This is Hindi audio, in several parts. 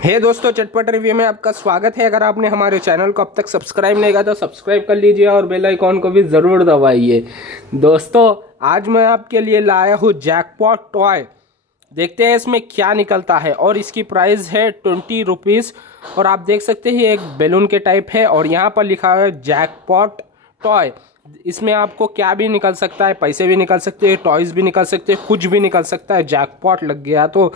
दोस्तों, चटपट रिव्यू में आपका स्वागत है। अगर आपने हमारे चैनल को अब तक सब्सक्राइब नहीं किया तो सब्सक्राइब कर लीजिए और बेल आइकॉन को भी ज़रूर दबाइए। दोस्तों, आज मैं आपके लिए लाया हूँ जैकपॉट टॉय। देखते हैं इसमें क्या निकलता है। और इसकी प्राइस है 20 रुपीज़। और आप देख सकते हैं एक बैलून के टाइप है और यहाँ पर लिखा है जैकपॉट टॉय। इसमें आपको क्या भी निकल सकता है, पैसे भी निकल सकते हैं, टॉयज भी निकल सकते हैं, कुछ भी निकल सकता है। जैकपॉट लग गया तो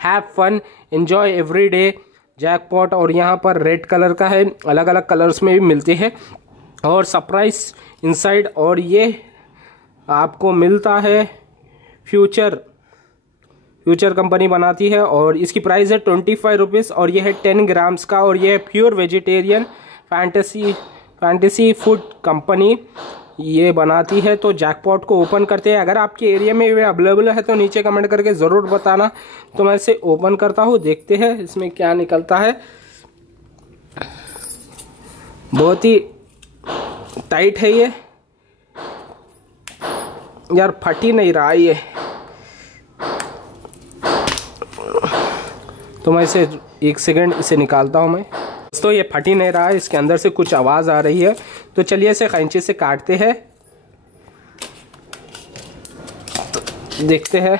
have fun, enjoy every day jackpot. और यहाँ पर रेड कलर का है, अलग अलग कलर्स में भी मिलते हैं और सरप्राइज इनसाइड। और ये आपको मिलता है फ्यूचर कंपनी बनाती है और इसकी प्राइस है 25 रुपीज़। और ये है 10 ग्राम्स का और ये है pure vegetarian fantasy food company ये बनाती है। तो जैकपॉट को ओपन करते हैं। अगर आपके एरिया में ये अवेलेबल है तो नीचे कमेंट करके ज़रूर बताना। तो मैं इसे ओपन करता हूँ, देखते हैं इसमें क्या निकलता है। बहुत ही टाइट है ये यार, फट ही नहीं रहा ये। तो मैं इसे एक सेकंड इसे निकालता हूँ मैं। दोस्तों, ये फट ही नहीं रहा है, इसके अंदर से कुछ आवाज़ आ रही है। तो चलिए इसे कैंची से काटते हैं, तो देखते हैं।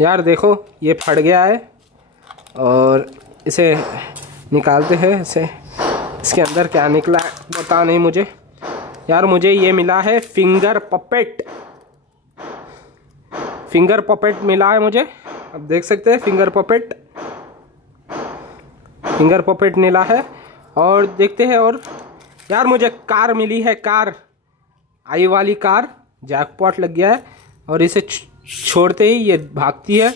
यार देखो, ये फट गया है और इसे निकालते हैं। इसके अंदर क्या निकला है पता नहीं मुझे। यार मुझे ये मिला है फिंगर पपेट मिला है मुझे। अब देख सकते हैं फिंगर पपेट मिला है। और देखते हैं। और यार मुझे कार मिली है, कार आई वाली कार। जैकपॉट लग गया है और इसे छोड़ते ही ये भागती है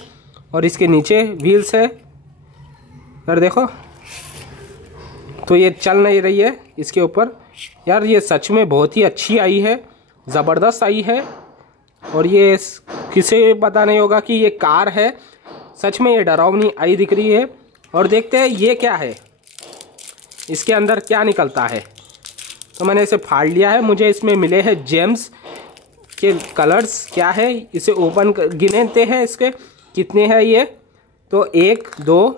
और इसके नीचे व्हील्स है। यार देखो, तो ये चल नहीं रही है इसके ऊपर। यार ये सच में बहुत ही अच्छी आई है, ज़बरदस्त आई है। और ये किसे पता नहीं होगा कि ये कार है। सच में ये डरावनी आई दिख रही है। और देखते हैं ये क्या है, इसके अंदर क्या निकलता है। तो मैंने इसे फाड़ लिया है। मुझे इसमें मिले हैं जेम्स के कलर्स। क्या है इसे ओपन गिनते हैं इसके कितने हैं ये। तो 1 2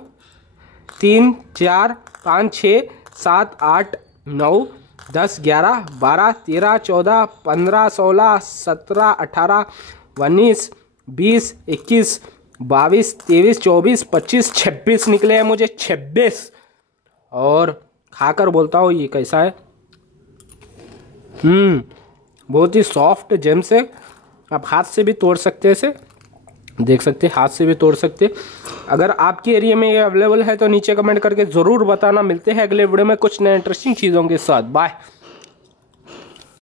3 4 5 6 7 8 9 10 11 12 13 14 15 16 17 18 19 20 21 22 23 24 25 26 निकले हैं मुझे, 26। और खाकर बोलता हूँ ये कैसा है। बहुत ही सॉफ्ट जेम्स है। आप हाथ से भी तोड़ सकते हैं इसे, देख सकते हैं, हाथ से भी तोड़ सकते हैं। अगर आपके एरिया में ये अवेलेबल है तो नीचे कमेंट करके ज़रूर बताना। मिलते हैं अगले वीडियो में कुछ नए इंटरेस्टिंग चीज़ों के साथ। बाय।